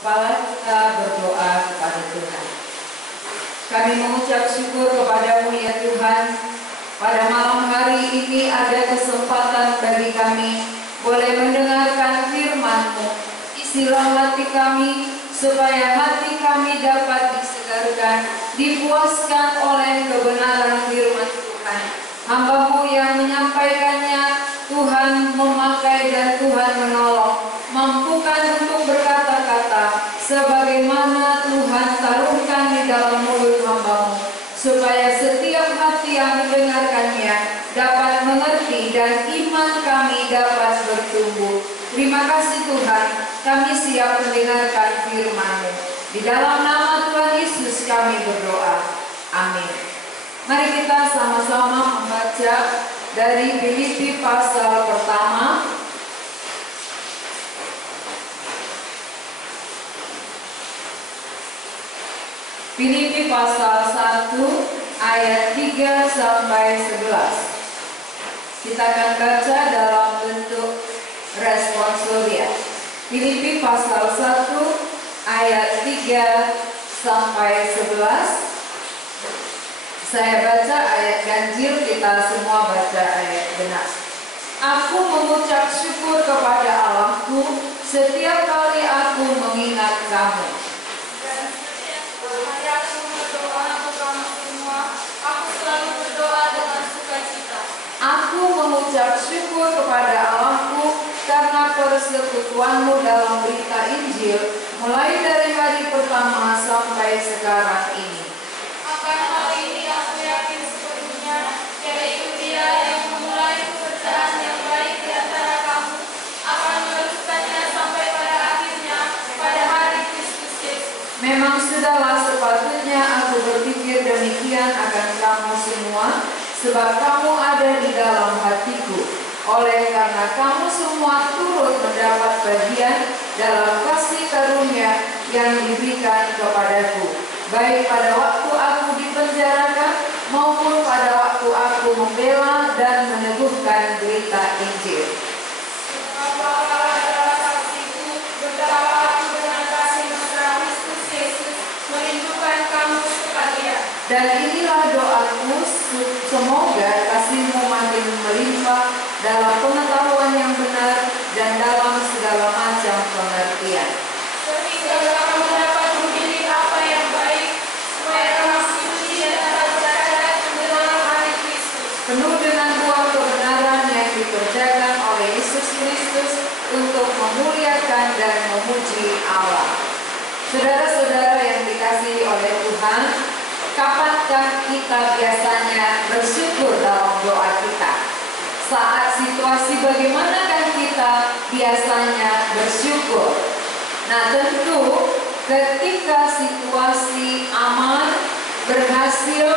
kepala kita berdoa kepada Tuhan. Kami mengucap syukur kepadamu ya Tuhan. Pada malam hari ini ada kesempatan bagi kami boleh mendengarkan firman-Mu. Isilah hati kami supaya hati kami dapat disegarkan, dipuaskan oleh kebenaran firman Tuhan. Hamba-Mu yang menyampaikannya, Tuhan memakai dan Tuhan menolong. Mampukan untuk berkata-kata sebagaimana Tuhan taruhkan di dalam mulut hamba-Mu, supaya setiap hati yang mendengarkannya dapat mengerti dan iman kami dapat bertumbuh. Terima kasih Tuhan, kami siap mendengarkan firman-Mu. Di dalam nama Tuhan Yesus kami berdoa. Amin. Mari kita sama-sama membaca dari Filipi pasal pertama. Filipi pasal 1 ayat 3 sampai 11. Kita akan baca dalam bentuk responsorial. Filipi pasal 1 ayat 3 sampai 11. Saya baca ayat ganjil, kita semua baca ayat genap. Aku mengucap syukur kepada Allahku setiap kali aku mengingat kamu. Dan setiap kali aku berdoa untuk kamu semua, aku selalu berdoa dengan sukacita. Aku mengucap syukur kepada Allahku karena persekutuanmu dalam berita Injil, mulai dari hari pertama sampai sekarang ini. Akan hal ini aku yakin sepenuhnya, yaitu Dia yang memulai pekerjaan yang baik di antara kamu akan meneruskannya sampai pada akhirnya pada hari Kristus Yesus. Memang sudahlah sepatutnya aku berpikir demikian akan kamu semua, sebab kamu ada di dalam hatiku. Oleh karena kamu semua turut mendapat bagian dalam kasih karunia yang diberikan kepadaku, baik pada waktu aku dipenjarakan maupun pada waktu aku membela dan meneguhkan berita Injil. Allah adalah saksiku betapa aku dengan kasih mesra Kristus Yesus merindukan kamu sekalian. Dan inilah doaku, semoga kasihmu makin melimpah dalam pengetahuan yang benar dan dalam segala macam pengertian, Sehingga kamu dapat memilih apa yang baik, supaya kamu suci dan tak cacat menjelang hari Kristus. penuh dengan buah kebenaran yang dikerjakan oleh Yesus Kristus untuk memuliakan dan memuji Allah. Saudara-saudara yang dikasihi oleh Tuhan, kapankah kita biasanya bersyukur dalam doa kita? Saat situasi bagaimanakah kita biasanya bersyukur? Nah, tentu ketika situasi aman, berhasil,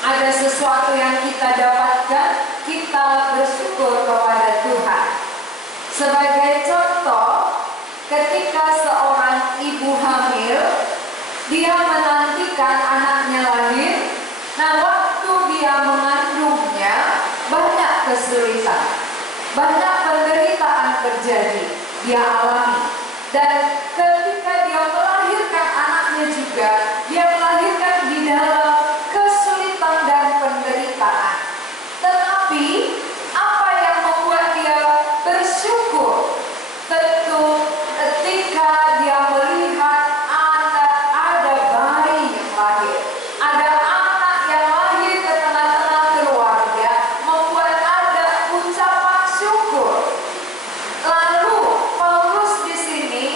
ada sesuatu yang kita dapatkan, kita bersyukur kepada Tuhan. Sebagai contoh, ketika seorang ibu hamil, dia menantikan anaknya lahir. Nah, waktu dia mengandungnya, banyak kesulitan, banyak penderitaan terjadi, dia alami. Dan ketika dia melahirkan anaknya juga, dia melahirkan di dalam kesulitan dan penderitaan. Tetapi apa yang membuat dia bersyukur? Tentu ketika dia melihat ada bayi yang lahir, ada anak yang lahir ke tengah-tengah keluarga, membuat ada ucapan syukur. Lalu Paulus di sini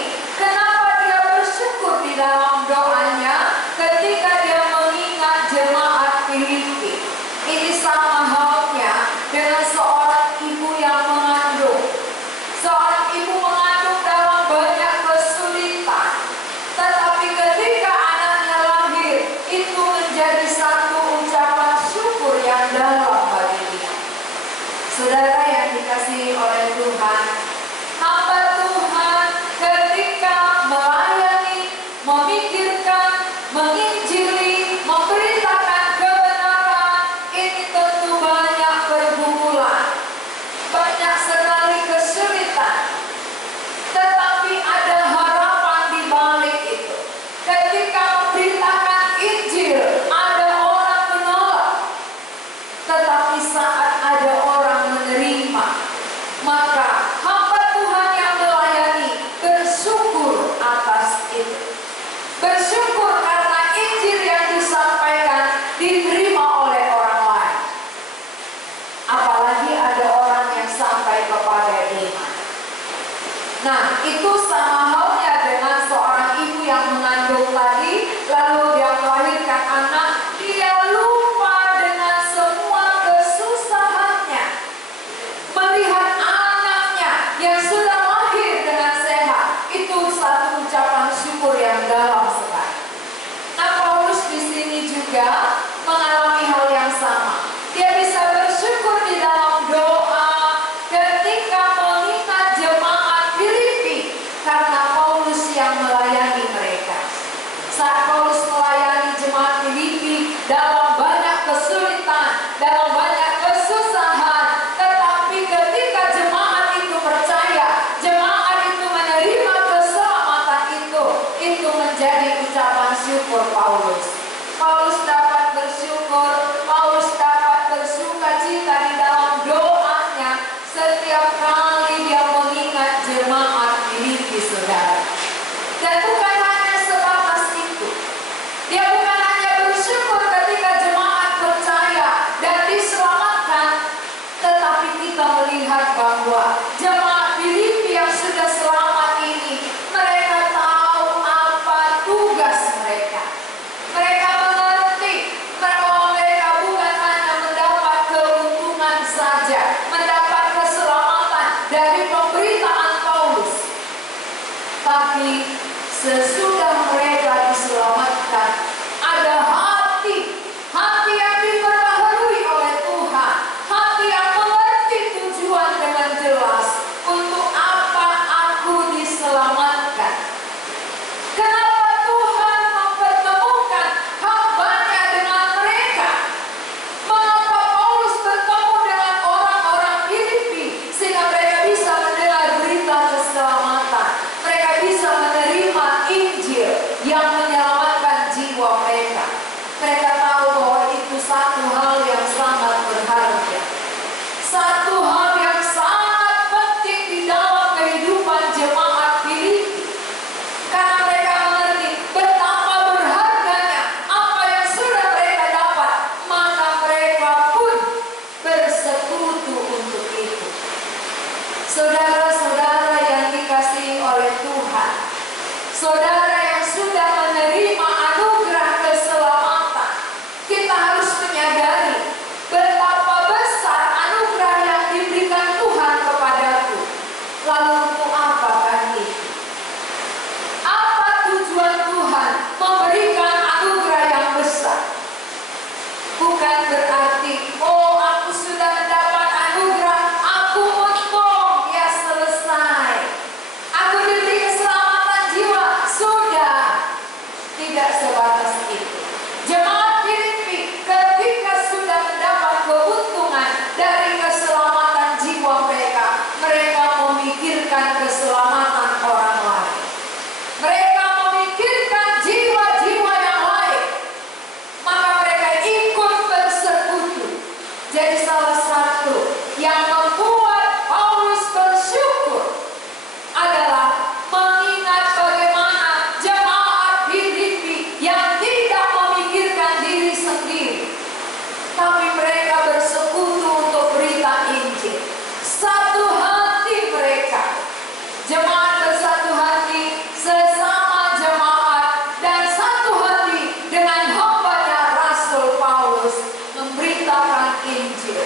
sedang melayani mereka. Saat Paulus melayani jemaat Filipi dalam banyak kesulitan, dalam banyak kesusahan, tetapi ketika jemaat itu percaya, jemaat itu menerima keselamatan itu menjadi ucapan syukur Paulus. Paulus dapat bersyukur, Paulus dapat bersuka cita di dalam doanya setiap kali dia mengingat jemaat Filipi, saudara. Dan bukan hanya sebatas itu, dia bukan hanya bersyukur ketika jemaat percaya dan diselamatkan, tetapi kita melihat bahwa jemaat Filipi yang sudah selamat ini, mereka tahu apa tugas mereka. Mereka mengerti bahwa mereka bukan hanya mendapat keuntungan saja, mendapat keselamatan dari pemberitaan Paulus, tapi sesudah mereka diselamatkan, ada hati yang diperbaharui oleh Tuhan, hati yang mengerti tujuan dengan jelas untuk apa aku diselamatkan. Kenapa Tuhan mempertemukan hamba-Nya dengan mereka? Mengapa Paulus bertemu dengan orang-orang Filipi sehingga mereka bisa mendengar berita keselamatan? Mereka bisa menerima Injil yang menyelamatkan jiwa mereka. Mereka tahu bahwa itu satu hal yang sangat berharga, satu hal yang sangat penting di dalam kehidupan jemaat Filipi. Karena mereka mengerti betapa berharganya apa yang sudah mereka dapat, maka mereka pun bersekutu untuk itu. Saudara-saudara yang dikasihi oleh Tuhan, saudara yang sudah menerima anugerah keselamatan, kita harus menyadari betapa besar anugerah yang diberikan Tuhan kepadaku. Lalu untuk apakah itu? Apa tujuan Tuhan memberikan anugerah yang besar? Bukan berarti, oh aku sudah mendapat anugerah, aku untung, ya selesai. Aku diberi keselamatan jiwa, sudah. Tidak sebatas itu. Jemaat Filipi ketika sudah mendapat keuntungan dari keselamatan jiwa mereka, mereka memikirkan keselamatan orang lain. Mereka memikirkan jiwa-jiwa yang lain. Maka mereka ikut bersekutu. Jadi salah satu yang membuat Paulus bersyukur adalah mengingat bagaimana jemaat Filipi yang tidak memikirkan diri sendiri, tapi mereka bersekutu untuk berita Injil. Satu hati mereka, jemaat bersatu hati, sesama jemaat, dan satu hati dengan hamba-Nya Rasul Paulus memberitakan Injil.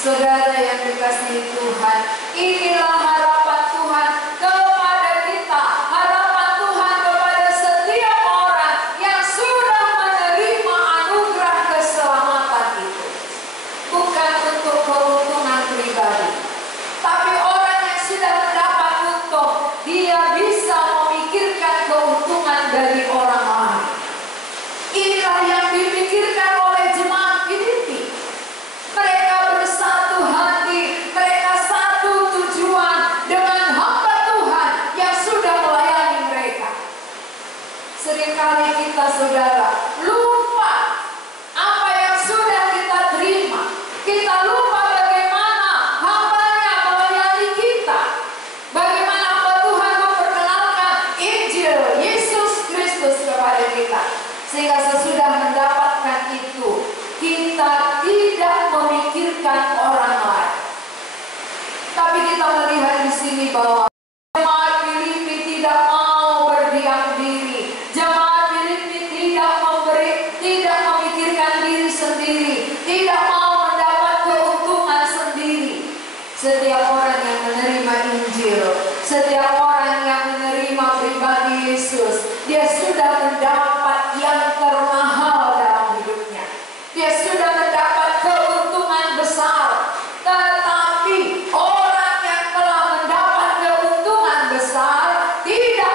Saudara yang dikasihi Tuhan, inilah harapan Tuhan kepada kita, harapan Tuhan kepada setiap orang yang sudah menerima anugerah keselamatan itu. Bukan untuk keuntungan pribadi, tapi orang yang sudah mendapat untung, dia bisa memikirkan keuntungan dari orang lain. Inilah yang dipikirkan oleh jemaat Filipi. Mereka bersatu hati, mereka satu tujuan dengan hamba Tuhan yang sudah melayani mereka. Seringkali kita, saudara, lupa apa yang sudah kita terima. Kita lupa bagaimana hamba-Nya melayani kita, bagaimana hamba Tuhan memperkenalkan Injil Yesus Kristus kepada kita. Sehingga sesudah mendapatkan itu, kita tidak memikirkan orang lain. Tapi kita melihat di sini bahwa jemaat Filipi tidak mau berdiam diri. Jemaat Filipi tidak memikirkan diri sendiri, tidak mau mendapat keuntungan sendiri. Setiap orang yang menerima Injil, setiap orang yang menerima pribadi Yesus, dia sudah mendapat yang termahal dalam hidupnya. Dia sudah mendapat keuntungan besar. Tetapi orang yang telah mendapat keuntungan besar tidak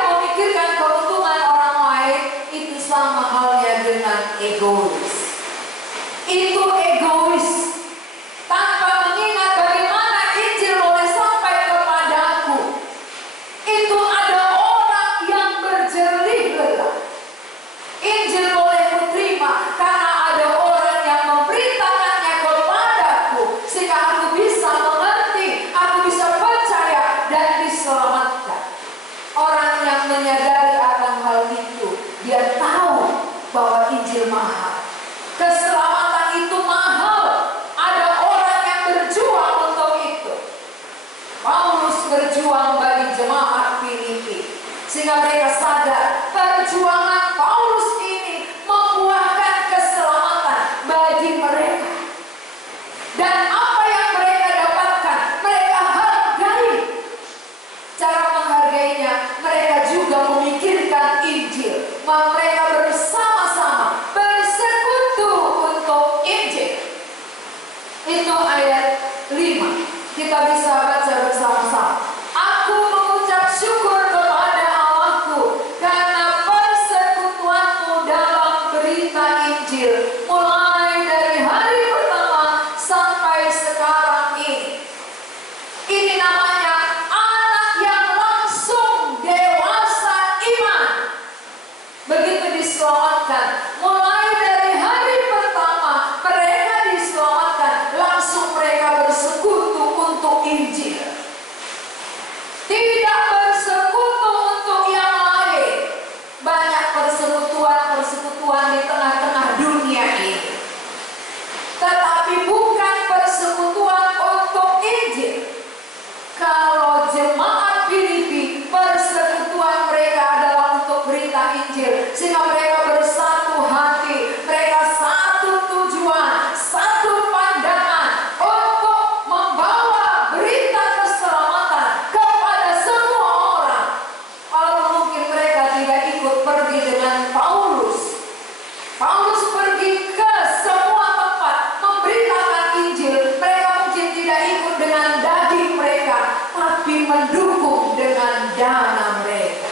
yang menyadari akan hal itu. Dia tahu bahwa Injil mahal. Keselamatan itu mahal. Ada orang yang berjuang untuk itu. Paulus berjuang bagi jemaat Filipi, sehingga mereka sadar perjuangan Paulus ini membuahkan keselamatan bagi mereka. Dan apa yang mereka dapatkan, mereka hargai. Cara menghargainya, mereka juga memikirkan Injil. Mereka bersama-sama bersekutu untuk Injil. Itu ayat 5. Kita bisa baca bersama-sama. Aku mengucap syukur kepada Allahku karena persekutuanmu dalam berita Injil, mulai dari hari pertama sampai sekarang ini. Ini namanya anak yang langsung dewasa iman. Begitu diselamatkan, mulai dari hari pertama mereka diselamatkan, langsung mereka bersekutu untuk Injil. Tidak bersekutu untuk yang lain. Banyak persekutuan di tengah-tengah dunia ini, tetapi bukan persekutuan untuk Injil. Kalau jemaat Filipi, persekutuan mereka adalah untuk berita Injil, sehingga mereka bersatu hati, mereka satu tujuan, satu pandangan untuk membawa berita keselamatan kepada semua orang. Walaupun mungkin mereka tidak ikut pergi dengan Paulus. Paulus pergi ke semua tempat memberitakan Injil. Mereka mungkin tidak ikut dengan daging mereka, tapi mendukung dengan dana mereka.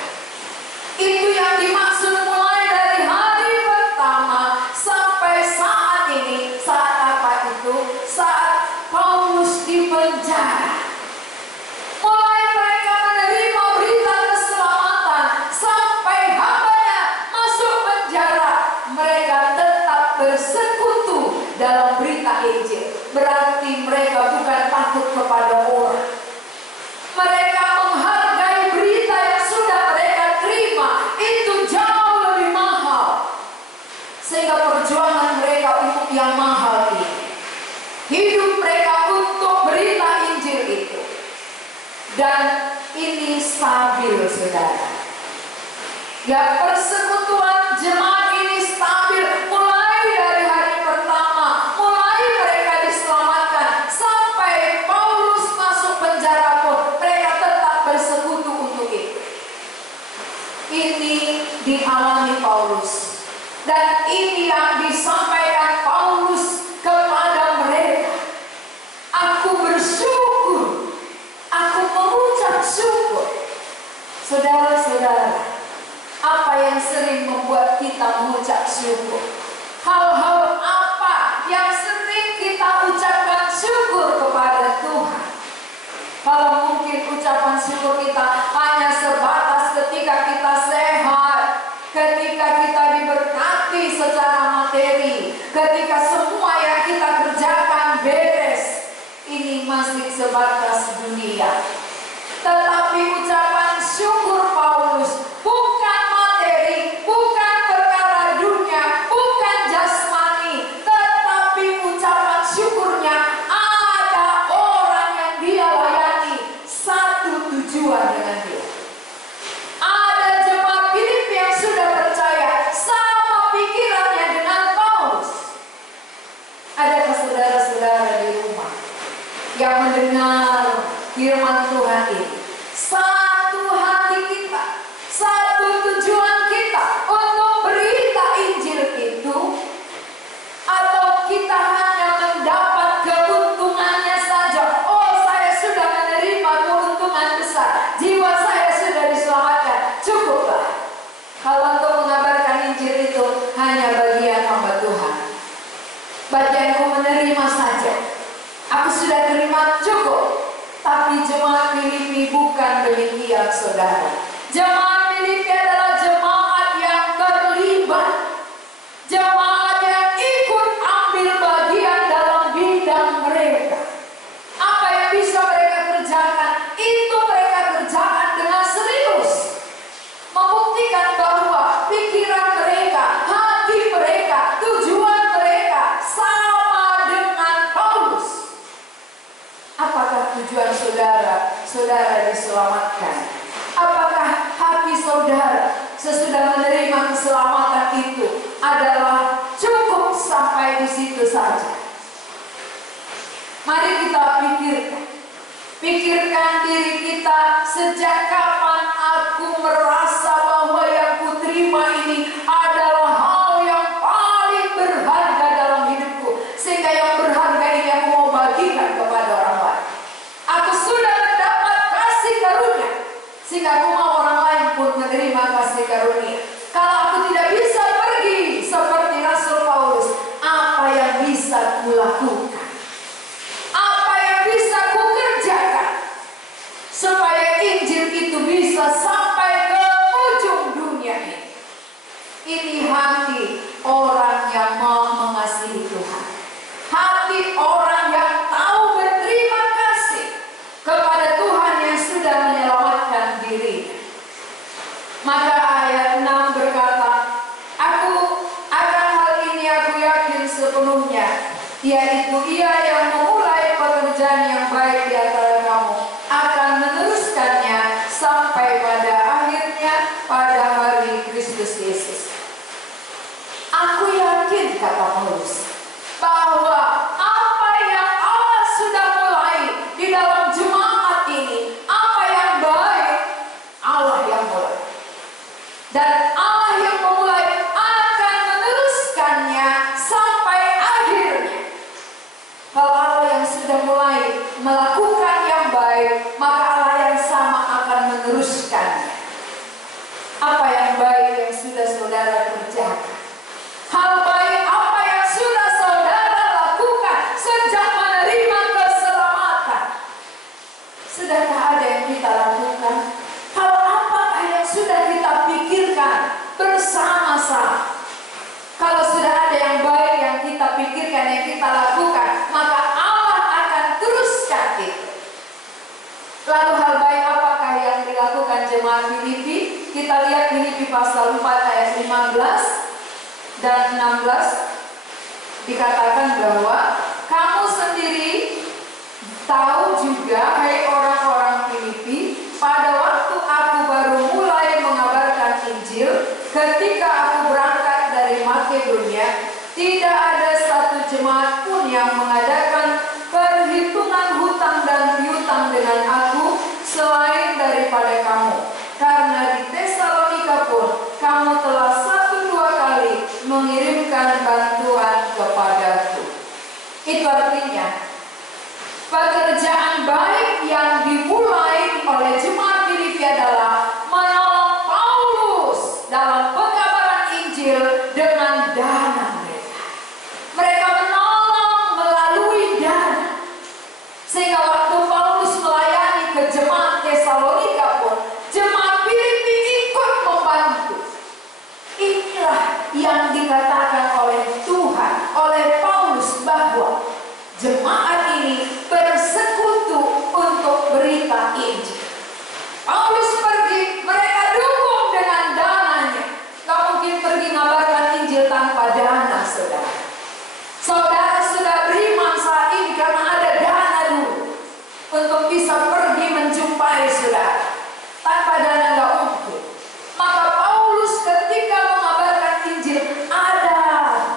Itu yang dimaksud mulai dari hari pertama sampai saat ini. Saat apa itu? Saat Paulus di penjara. Mulai mereka menerima berita keselamatan sampai hambanya masuk penjara, mereka tetap bersekutu dalam berita Injil. Berarti mereka bukan takut kepada orang. Mereka menghargai berita yang sudah mereka terima. Itu jauh lebih mahal. Sehingga perjuangan mereka untuk yang mahal ini, hidup mereka untuk berita Injil itu. Dan ini stabil, saudara. Ya, persekutuan jemaat ini stabil mulai dari hari pertama, mulai mereka diselamatkan sampai Paulus masuk penjara pun mereka tetap bersekutu untuk itu. Ini dialami Paulus, dan ini yang disampaikan Paulus kepada mereka. Aku bersyukur, aku mengucap syukur. Saudara-saudara, apa yang sering membuat kita mengucap syukur? Hal-hal apa yang sering kita ucapkan syukur kepada Tuhan? Kalau mungkin ucapan syukur kita hanya sebatas ketika kita sehat, ketika kita diberkati secara materi, ketika semua yang kita kerjakan beres, ini masih sebatas dunia. Tetapi ucapan syukur Paulus bukan materi, bukan perkara dunia, bukan jasmani, tetapi ucapan syukurnya ada orang yang dia layani, satu tujuan dengan dia. Ada jemaat Filipi yang sudah percaya, sama pikirannya dengan Paulus. Adakah saudara-saudara di rumah yang mendengar firman Tuhan ini? Satu hati kita, satu tujuan kita untuk berita Injil itu, atau kita hanya mendapat keuntungannya saja? Oh, saya sudah menerima keuntungan besar, jiwa saya sudah diselamatkan, cukuplah. Kalau untuk mengabarkan Injil itu hanya bagian hamba Tuhan, bagianku menerima saja, aku sudah terima, cukup. Tapi jemaat Filipi bukan demikian, saudara. Jemaat Filipi adalah jemaat yang terlibat, jemaat yang ikut ambil bagian dalam bidang mereka. Apa yang bisa mereka kerjakan, itu mereka kerjakan dengan serius. diselamatkan. Apakah hati saudara sesudah menerima keselamatan itu adalah cukup sampai di situ saja? Mari kita pikirkan diri kita, sejak kapan aku merasa bahwa yang kuterima ini adalah hal yang paling berharga dalam hidupku, sehingga yang berharga ini aku mau bagikan kepada orang lain. Aku sudah mendapat kasih karunia, sehingga aku mau orang lain pun menerima kasih karunia. Kalau aku tidak bisa pergi seperti Rasul Paulus, apa yang bisa kulakukan? Apa yang bisa kukerjakan supaya Injil itu bisa sampai ke ujung dunia ini? Ini hati orang yang mau mengasihi Tuhan, hati orang yang tahu berterima kasih kepada Tuhan yang sudah menyelamatkan dirinya. Maka ayat 6 berkata, akan hal ini aku yakin sepenuhnya, yaitu Ia yang memulai pekerjaan yang baik di antara kamu akan meneruskannya sampai pada akhirnya pada hari Kristus Yesus. Aku yakin, kata Paulus, bahwa apa yang Allah sudah mulai di dalam jemaat ini, apa yang baik, Allah yang mulai. Dan Allah yang memulai akan meneruskannya sampai akhirnya. Kalau Allah yang sudah mulai melakukan yang baik, maka Allah yang sama akan meneruskannya. Apa yang baik yang sudah saudara kerjakan? Hal baik apa yang sudah saudara lakukan sejak menerima keselamatan? Sudahkah ada yang kita lakukan? Hal apakah yang sudah kita pikirkan bersama-sama? Kalau sudah ada yang baik yang kita pikirkan, yang kita lakukan, maka Allah akan teruskan itu. Lalu hal baik apakah yang dilakukan jemaat Filipi? Kita lihat Filipi pasal 4 ayat 15 dan 16. Dikatakan bahwa kamu sendiri tahu juga, hai orang-orang Filipi, pada waktu aku baru mulai mengabarkan Injil, ketika aku berangkat dari Makedonia, tidak ada satu jemaat pun yang mengadakan perhitungan hutang dan piutang dengan aku selain daripada kamu. Karena di Tesalonika pun kamu telah 1-2 kali mengirimkan bantuan kepadaku. Itu artinya pekerjaan baik yang dimulai oleh jemaat Filipi adalah menolong Paulus dalam pengabaran Injil dengan dana mereka. Mereka menolong melalui dana, sehingga waktu Paulus melayani ke jemaat Tesalonika pun jemaat Filipi ikut membantu. Inilah yang dikatakan oleh Tuhan, oleh Paulus, bahwa jemaat ini bersekutu untuk berita Injil. Paulus pergi, mereka dukung dengan dananya. Gak mungkin pergi ngabarkan Injil tanpa dana, saudara. Saudara sudah beriman saat ini karena ada dana dulu untuk bisa pergi menjumpai saudara. Tanpa dana gak mungkin. Maka Paulus ketika mengabarkan Injil ada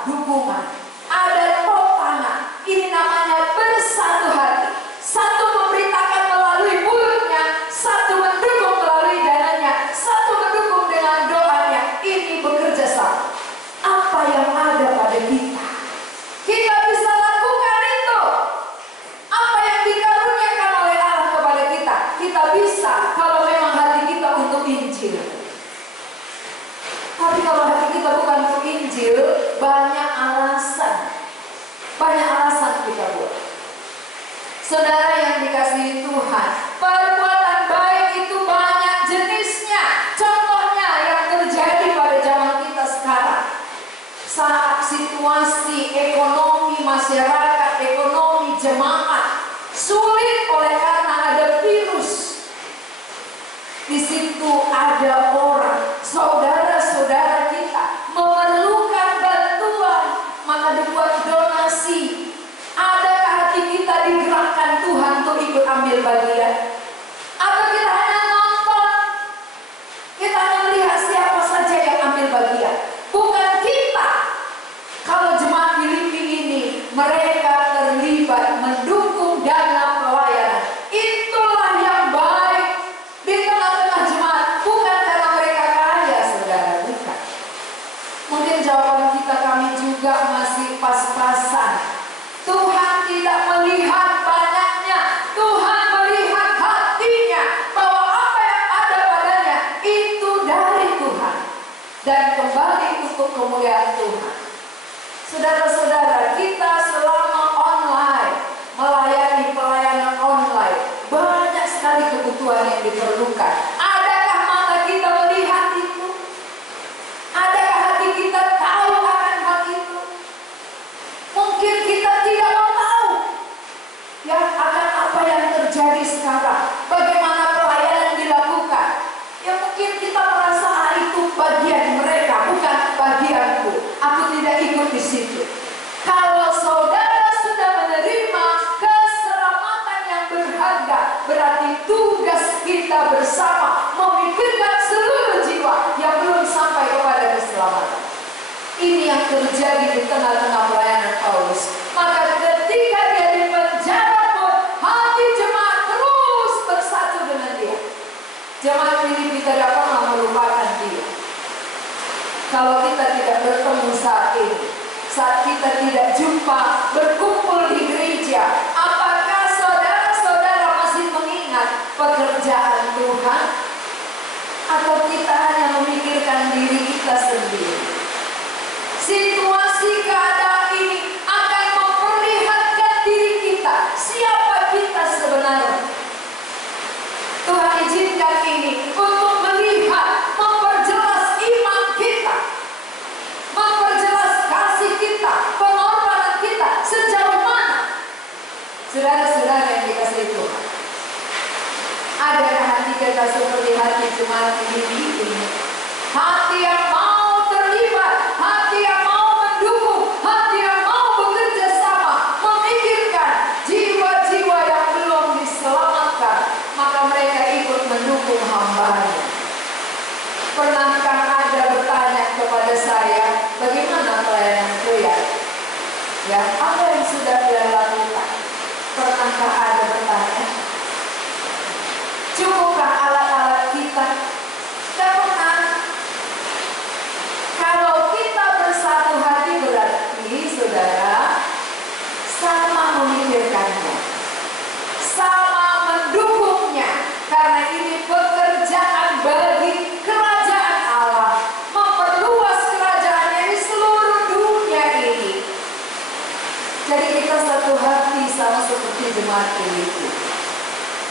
dukungan, ada topangan. Ini namanya bersatu hati. Satu memberitakan melalui mulutnya, satu mendukung melalui dananya, satu mendukung dengan doanya. Ini bekerja sama. Apa yang ada pada kita, kita bisa lakukan itu. Apa yang dikaruniakan oleh Allah kepada kita, kita bisa kalau memang hati kita untuk Injil. Tapi kalau hati kita bukan untuk Injil, banyak alasan. Banyak alasan kita buat. Saudara yang dikasihi Tuhan, perbuatan baik itu banyak jenisnya. Contohnya yang terjadi pada zaman kita sekarang. Saat situasi ekonomi masyarakat, ekonomi jemaat sulit oleh karena ada virus. Di situ ada orang, saudara-saudara kita memerlukan bantuan, maka dibuat donasi. Adakah hati kita digerakkan Tuhan untuk ikut ambil bagian? Atau kita hanya dan kembali untuk kemuliaan Tuhan. Saudara-saudara, kita selama online melayani pelayanan online, banyak sekali kebutuhan yang diperlukan. Adakah mata kita melihat itu? Adakah hati kita tahu akan hal itu? Mungkin kita tidak mau tahu ya akan apa yang terjadi sekarang, bagaimana pelayanan dilakukan. Ya mungkin kita merasa itu bagian mereka, bukan bagianku. Aku tidak ikut di situ. Kalau saudara sudah menerima keselamatan yang berharga, berarti tugas kita bersama memikirkan seluruh jiwa yang belum sampai kepada keselamatan. Ini yang terjadi di tengah-tengah pelayanan Paulus. Maka ketika dia di penjara pun, hati jemaat terus bersatu dengan dia. Jemaat Filipi tidak pernah melupakan dia. Kalau kita tidak bertemu saat ini, saat kita tidak jumpa, berkumpul di gereja, apakah saudara-saudara masih mengingat pekerjaan Tuhan? Atau kita hanya memikirkan diri kita sendiri? Situasi keadaan ini akan memperlihatkan diri kita, siapa kita sebenarnya. Tuhan izinkan ini untuk melihat, memperjelas iman kita, memperjelas kasih kita, pengorbanan kita sejauh mana. Saudara-saudara yang dikasihi Tuhan, adakah hati kita seperti hati jemaat ini? Hati yang mau terlibat, hati yang mau mendukung, hati yang mau bekerja sama, memikirkan jiwa-jiwa yang belum diselamatkan, maka mereka ikut mendukung hamba-Nya. Pernahkah Anda bertanya kepada saya, bagaimana pelayanan pria? Ya, apa yang sudah dia lakukan? Pernahkah Anda bertanya? Cukupkah alat-alat kita? Tidak pernah. Kalau kita bersatu hati berarti, saudara, sama memikirkannya, sama mendukungnya, karena ini pekerjaan bagi kerajaan Allah, memperluas kerajaannya di seluruh dunia ini. Jadi kita satu hati sama seperti jemaat Filipi.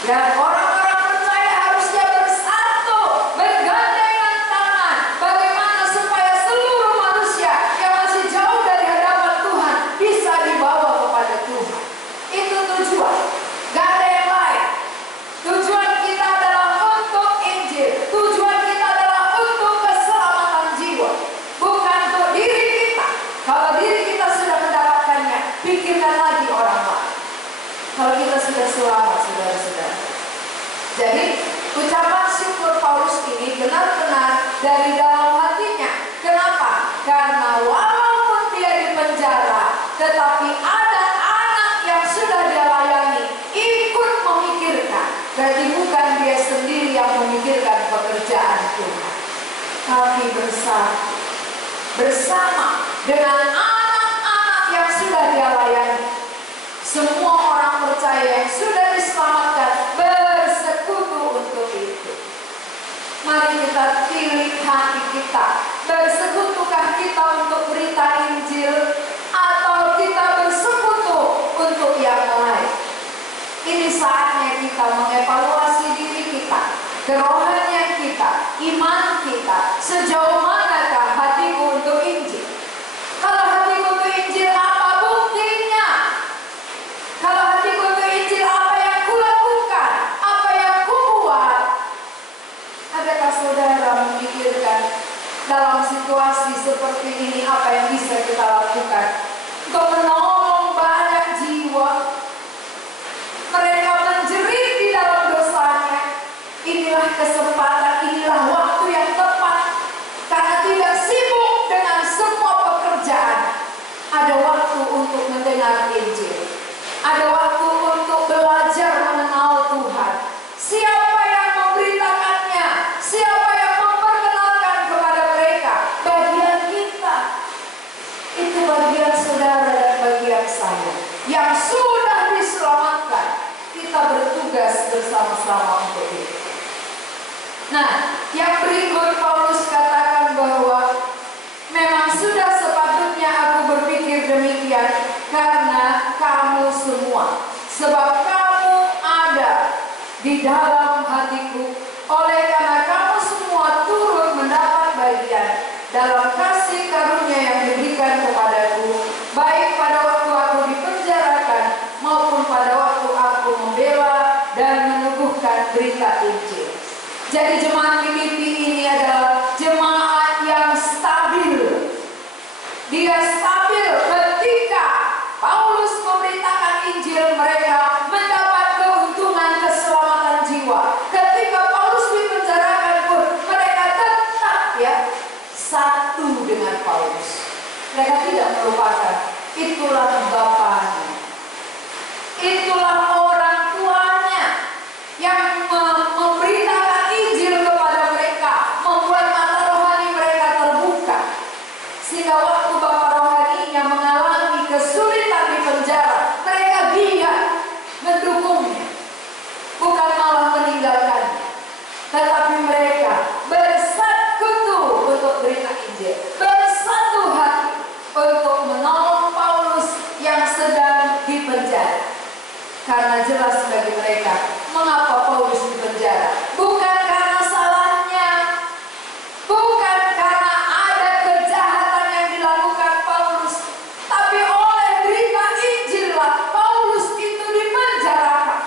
Dan orang-orang percaya harusnya bersatu, bergandengan tangan. Bagaimana supaya seluruh manusia yang masih jauh dari hadapan Tuhan bisa dibawa kepada Tuhan. Itu tujuan. Gak ada yang lain. Tujuan kita adalah untuk Injil. Tujuan kita adalah untuk keselamatan jiwa. Bukan untuk diri kita. Kalau diri kita sudah mendapatkannya, pikirkan lagi orang lain. Kalau kita sudah selamat, saudara-saudara. Jadi, ucapan syukur Paulus ini benar-benar dari dalam hatinya. Kenapa? Karena walaupun dia di penjara, tetapi ada anak yang sudah dia layani ikut memikirkan. Berarti bukan dia sendiri yang memikirkan pekerjaan Tuhan, tapi bersama dengan anak-anak yang sudah dia layani. Semua orang percaya yang sudah diselamatkan bersekutu untuk itu. Mari kita pilih hati kita. Bersekutukah kita untuk berita Injil, atau kita bersekutu untuk yang lain? Ini saatnya kita mengevaluasi diri kita, kerohanian kita, iman kita. Sejauh manakah hatiku untuk Injil? Kalau hatiku untuk Injil, apa buktinya? Kalau hatiku untuk Injil, apa yang kulakukan? Apa yang kubuat? Adakah saudara memikirkan dalam situasi seperti ini apa yang bisa kita lakukan untuk menolong banyak jiwa? Mereka menjerit di dalam dosanya. Inilah kesempatan, inilah waktu yang tepat. Karena tidak sibuk dengan semua pekerjaan, ada waktu untuk mendengar Injil. Ada waktu untuk belajar mengenal Tuhan. Siapa yang memberitakannya? Siapa yang memperkenalkan kepada mereka? Bagian kita. Itu bagian saudara dan bagian saya yang sudah diselamatkan. Kita bertugas bersama-sama untuk itu. Nah, yang berikut Paulus katakan bahwa Paulus. Mereka tidak melupakan, itulah bapaknya, itulah orang tuanya yang memberitakan Injil kepada mereka, membuat mata rohani mereka terbuka, sehingga waktu bapak rohaninya mengalami kesulitan di penjara, mereka giat mendukungnya, bukan malah meninggalkannya, tetapi mereka bersekutu untuk berita Injil, bersatu hati untuk menolong Paulus yang sedang dipenjara. Karena jelas bagi mereka, mengapa Paulus dipenjara? Bukan karena salahnya, bukan karena ada kejahatan yang dilakukan Paulus, tapi oleh berita Injil lah Paulus itu dipenjarakan.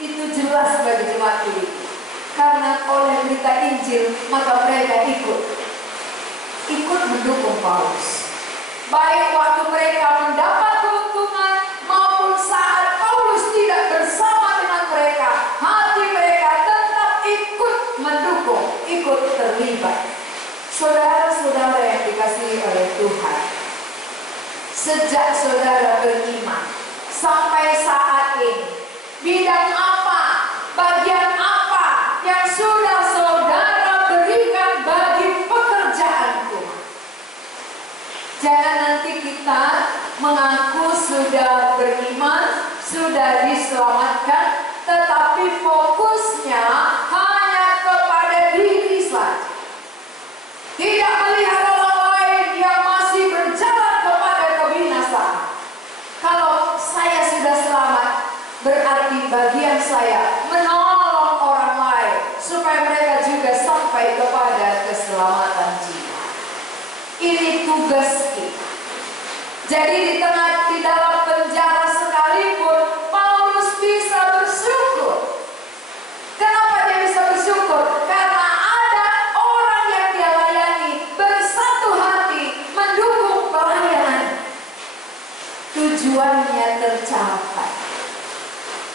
Itu jelas bagi jemaat Filipi. Karena oleh berita Injil, maka mereka ikut mendukung Paulus. Baik waktu mereka mendapat keuntungan maupun saat Paulus tidak bersama dengan mereka, hati mereka tetap ikut mendukung, ikut terlibat. Saudara-saudara yang dikasihi oleh Tuhan, sejak saudara beriman sampai saat ini, bidang apa, bagian apa yang sudah saudara berikan bagi pekerjaan Tuhan? Jangan nanti kita mengaku sudah beriman, sudah diselamatkan, tetapi fokusnya hanya kepada diri saja. Tidak melihat orang lain yang masih berjalan kepada kebinasaan. Kalau saya sudah selamat, berarti bagian saya menolong orang lain supaya mereka juga sampai kepada keselamatan jiwa. Ini tugas kita. Jadi di dalam penjara sekalipun Paulus bisa bersyukur. Kenapa dia bisa bersyukur? Karena ada orang yang dia layani bersatu hati mendukung pelayanan. Tujuannya tercapai.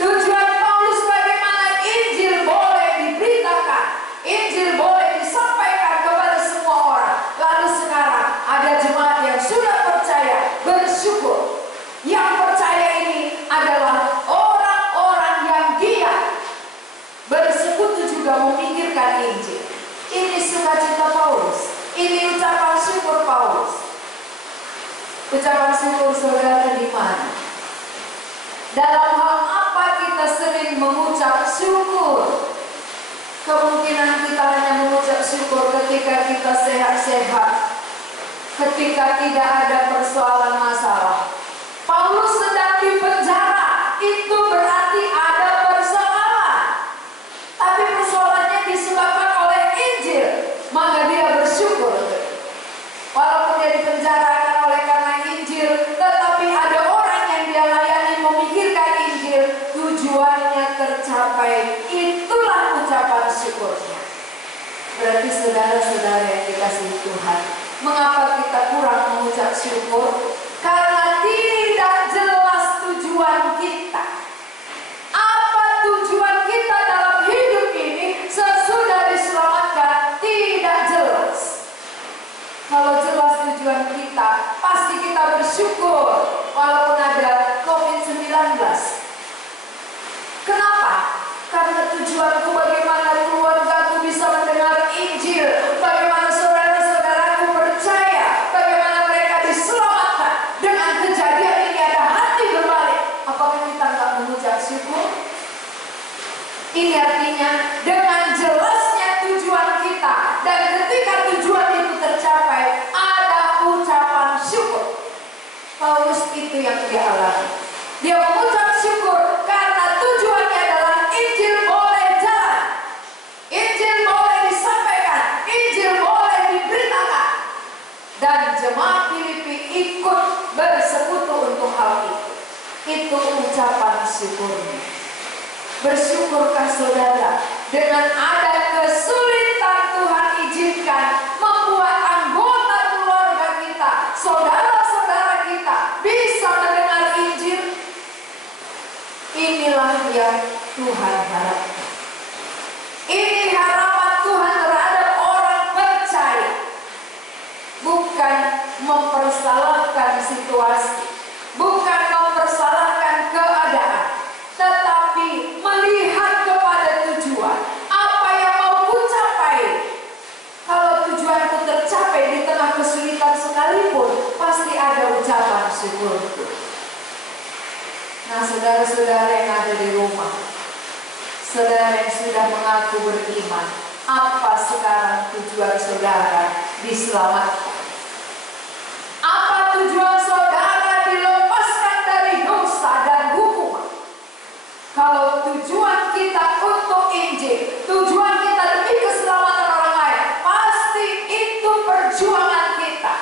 Tujuan Paulus bagaimana Injil boleh diberitakan, Injil boleh disampaikan kepada semua orang. Lalu sekarang ada jemaat yang sudah percaya, bersyukur. Yang percaya ini adalah orang-orang yang giat, bersekutu juga memikirkan Injil. Ini sukacita Paulus, ini ucapan syukur Paulus. Ucapan syukur saudara di mana? Dalam hal apa kita sering mengucap syukur? Kemungkinan kita hanya mengucap syukur ketika kita sehat-sehat, ketika tidak ada persoalan masalah. Paulus sedang dipenjara, itu berarti ada persoalan. Tapi persoalannya disebabkan oleh Injil, maka dia bersyukur. Walaupun dia dipenjarakan oleh karena Injil, tetapi ada orang yang dia layani memikirkan Injil, tujuannya tercapai. Itulah ucapan syukurnya. Berarti saudara-saudara yang dikasihi Tuhan, mengapa kita kurang mengucap syukur? Karena tidak jelas tujuan kita. Apa tujuan kita dalam hidup ini sesudah diselamatkan? Tidak jelas. Kalau jelas tujuan kita, pasti kita bersyukur walaupun ada COVID-19. Kenapa? Karena tujuanku bagaimana keluargaku bisa mendengar Injil, bagaimana saudara-saudaraku percaya, bagaimana mereka diselamatkan. Dengan kejadian ini ada hati berbalik. Apakah kita nggak mengucap syukur? Ini artinya dengan jelasnya tujuan kita, dan ketika tujuan itu tercapai, ada ucapan syukur. Paulus itu yang dia alami. Dia mengucap syukur karena tujuannya adalah Injil boleh jalan, Injil boleh disampaikan, Injil boleh diberitakan. Dan jemaat Filipi ikut bersekutu untuk hal itu. Itu ucapan syukurnya. Bersyukurkah saudara dengan ada kesulitan Tuhan izinkan membuat anggota keluarga kita, saudara-saudara kita bisa mendengar Injil? Inilah yang Tuhan harapkan. Ini harapan Tuhan terhadap orang percaya. Bukan situasi, bukan mempersalahkan keadaan, tetapi melihat kepada tujuan. Apa yang mau ku capai? Kalau tujuanku tercapai di tengah kesulitan sekalipun, pasti ada ucapan syukurku. Nah, saudara-saudara yang ada di rumah, saudara yang sudah mengaku beriman, apa sekarang tujuan saudara diselamatkan? Apa tujuan saudara dilepaskan dari dosa dan hukuman? Kalau tujuan kita untuk Injil, tujuan kita demi keselamatan orang lain, pasti itu perjuangan kita.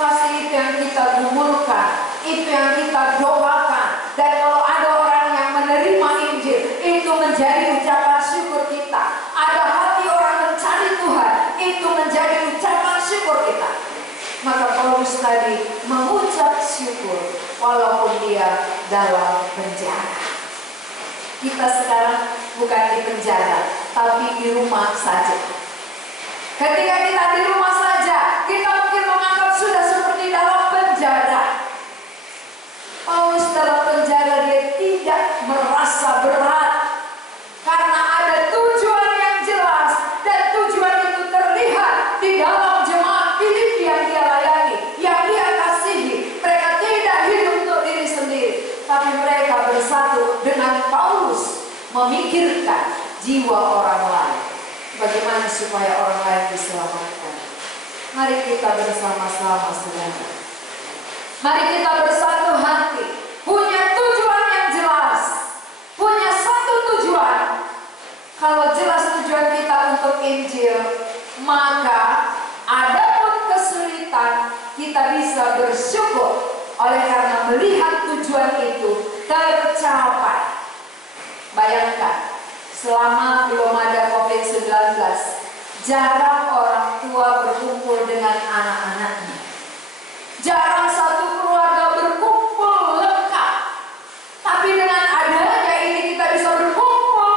Pasti itu yang kita gumulkan, itu yang kita doakan. Dan kalau ada orang yang menerima Injil, itu menjadi ucapan syukur kita. Ada hati orang mencari Tuhan, itu menjadi ucapan syukur kita. Maka Paulus tadi mengucap syukur walaupun dia dalam penjara. Kita sekarang bukan di penjara, tapi di rumah saja. Ketika kita di rumah saja, kita mungkin menganggap sudah seperti dalam penjara. Paulus dalam penjara dia tidak merasa berat, karena ada tujuan yang jelas, dan tujuan itu terlihat di dalam jemaat Filipi yang dia layani, yang dia kasihi. Mereka tidak hidup untuk diri sendiri, tapi mereka bersatu dengan Paulus, memikirkan jiwa orang lain. Bagaimana supaya orang lain diselamatkan? Mari kita bersama-sama, saudara. Mari kita bersatu hati, punya tujuan yang jelas, punya satu tujuan. Kalau jelas tujuan kita untuk Injil, maka adapun kesulitan kita bisa bersyukur oleh karena melihat tujuan itu tercapai. Bayangkan, selama belum ada COVID-19, jarang orang tua berkumpul dengan anak-anaknya. Jarang satu keluarga berkumpul lengkap. Tapi dengan adanya ini kita bisa berkumpul,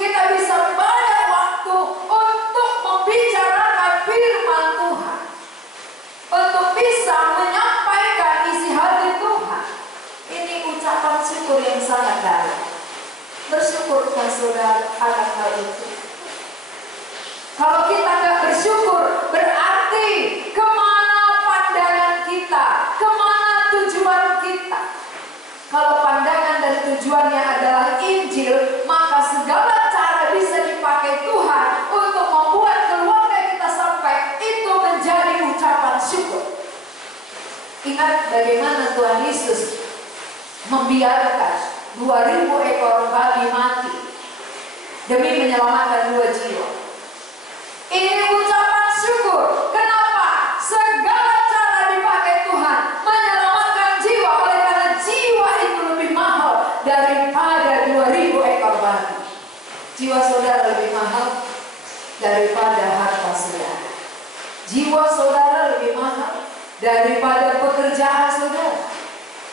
kita bisa banyak waktu untuk membicarakan firman Tuhan, untuk bisa menyampaikan isi hati Tuhan. Ini ucapan syukur yang sangat dalam. Bersyukurkan saudara akan hal itu. Kalau kita nggak bersyukur, berarti kemana pandangan kita, kemana tujuan kita. Kalau pandangan dan tujuannya adalah Injil, maka segala cara bisa dipakai Tuhan untuk membuat keluarga kita sampai itu menjadi ucapan syukur. Ingat bagaimana Tuhan Yesus membiarkan 2000 ekor babi mati demi menyelamatkan 2 jiwa. Ini ucapan syukur. Kenapa? Segala cara dipakai Tuhan menyelamatkan jiwa, oleh karena jiwa itu lebih mahal daripada 2000 ekor babi. Jiwa saudara lebih mahal daripada harta saudara. Jiwa saudara lebih mahal daripada pekerjaan saudara.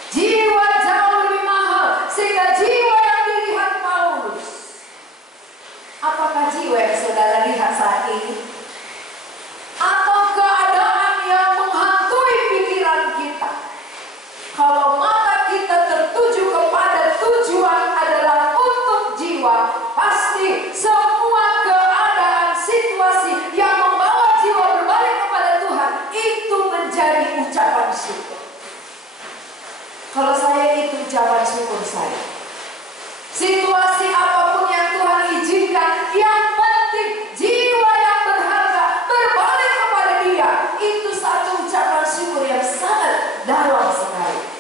Jiwa jauh lebih mahal, sehingga jiwa yang dilihat Paulus. Apakah jiwa yang saudara lihat saat ini? Atau keadaan yang menghantui pikiran kita? Kalau mata kita tertuju kepada tujuan adalah untuk jiwa, pasti semua keadaan situasi yang membawa jiwa berbalik kepada Tuhan itu menjadi ucapan syukur. Kalau saya itu ucapan syukur saya. Situasi apapun yang Tuhan izinkan, yang penting jiwa yang berharga berbalik kepada Dia. Itu satu ucapan syukur yang sangat dalam sekali.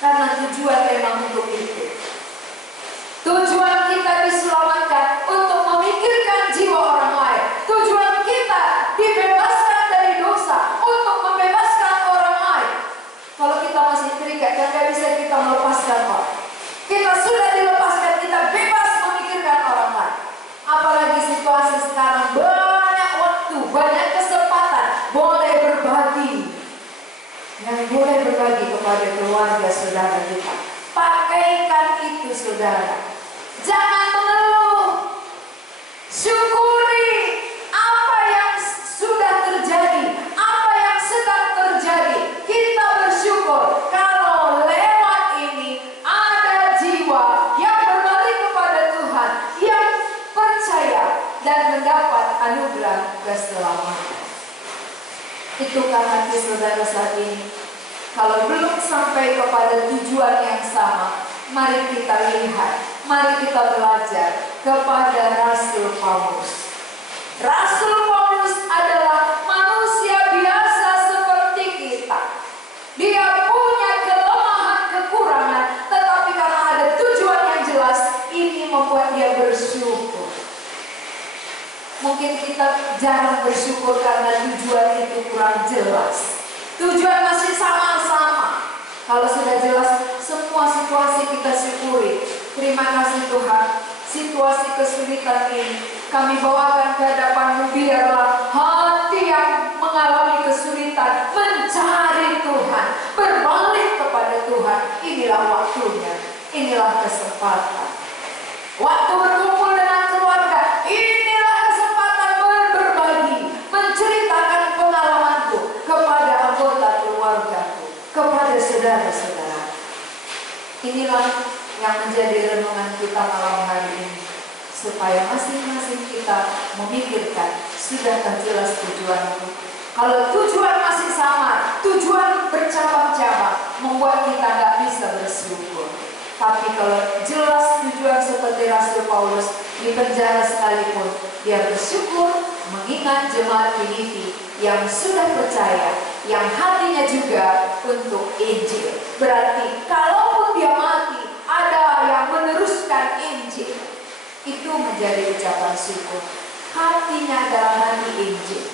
Karena tujuan memang untuk itu. Tujuan kita diselamatkan untuk memikirkan jiwa orang lain. Tujuan kita dibebaskan dari dosa untuk membebaskan orang lain. Kalau kita masih terikat, tidak bisa kita melepaskan orang. Kita sudah dilepaskan, kita bebas memikirkan orang lain. Apalagi situasi sekarang banyak waktu, banyak kesempatan, boleh berbagi. Yang boleh berbagi kepada keluarga saudara kita. Pakaikan itu saudara. Jangan mengeluh. Syukuri apa yang sudah terjadi, apa yang sedang terjadi. Kita keselamatan. Itukah hati saudara saat ini? Kalau belum sampai kepada tujuan yang sama, mari kita lihat, mari kita belajar kepada Rasul Paulus. Rasul Paulus adalah manusia biasa seperti kita. Dia punya kelemahan, kekurangan, tetapi karena ada tujuan yang jelas, ini membuat dia bersyukur. Mungkin kita jarang bersyukur karena tujuan itu kurang jelas. Tujuan masih sama-sama. Kalau sudah jelas, semua situasi kita syukuri. Terima kasih Tuhan, situasi kesulitan ini kami bawakan ke hadapan-Mu. Biarlah hati yang mengalami kesulitan mencari Tuhan, berbalik kepada Tuhan. Inilah waktunya, inilah kesempatan. Waktu berkumpul dengan keluarga, inilah kesempatan berbagi, menceritakan pengalamanku kepada anggota keluargaku, kepada saudara-saudara. Inilah yang menjadi renungan kita malam hari ini, supaya masing-masing kita memikirkan, sudahkah jelas tujuanku? Kalau tujuan masih sama, tujuan bercabang-cabang, membuat kita nggak bisa bersyukur. Tapi kalau jelas tujuan seperti Rasul Paulus di penjara sekalipun, dia bersyukur mengingat jemaat Filipi yang sudah percaya, yang hatinya juga untuk Injil. Berarti kalaupun dia mati, ada yang meneruskan Injil. Itu menjadi ucapan syukur. Hatinya adalah hati Injil.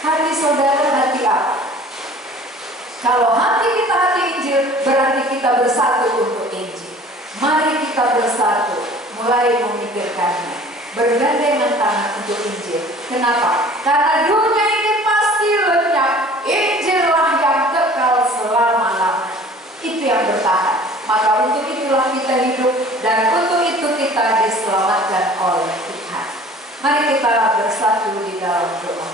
Hati saudara hati apa? Kalau hati kita hati Injil, berarti kita bersatu untuk Injil. Mari kita bersatu, mulai memikirkannya, bergandengan tangan untuk Injil. Kenapa? Karena dunia ini pasti lenyap, Injillah yang kekal selama-lamanya. Itu yang bertahan. Maka untuk itulah kita hidup, dan untuk itu kita diselamatkan oleh Tuhan. Mari kita bersatu di dalam doa.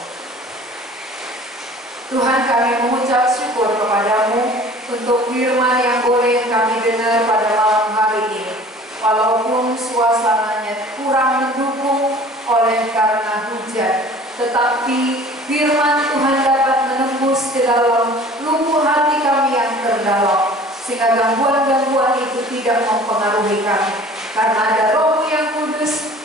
Tuhan, kami mengucap syukur kepadamu untuk firman yang boleh kami dengar pada malam hari ini. Walaupun suasananya kurang mendukung oleh karena hujan, tetapi firman Tuhan dapat menembus ke dalam lubuk hati kami yang terdalam, sehingga gangguan-gangguan itu tidak mempengaruhi kami. Karena ada Roh yang kudus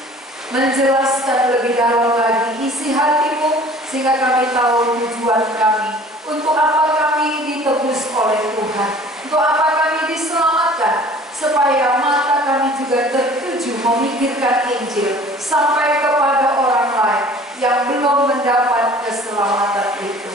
menjelaskan lebih dalam lagi isi hatimu, sehingga kami tahu tujuan kami, untuk apa kami ditebus oleh Tuhan, untuk apa kami diselamatkan, supaya mata kami juga tertuju memikirkan Injil sampai kepada orang lain yang belum mendapat keselamatan itu.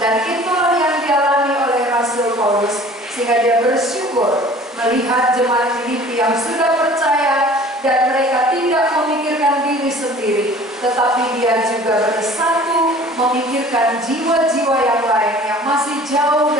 Dan itulah yang dialami oleh Rasul Paulus, sehingga dia bersyukur melihat jemaat Filipi yang sudah percaya dan mereka tidak memikirkan diri sendiri, tetapi dia juga bersatu memikirkan jiwa-jiwa yang lain yang masih jauh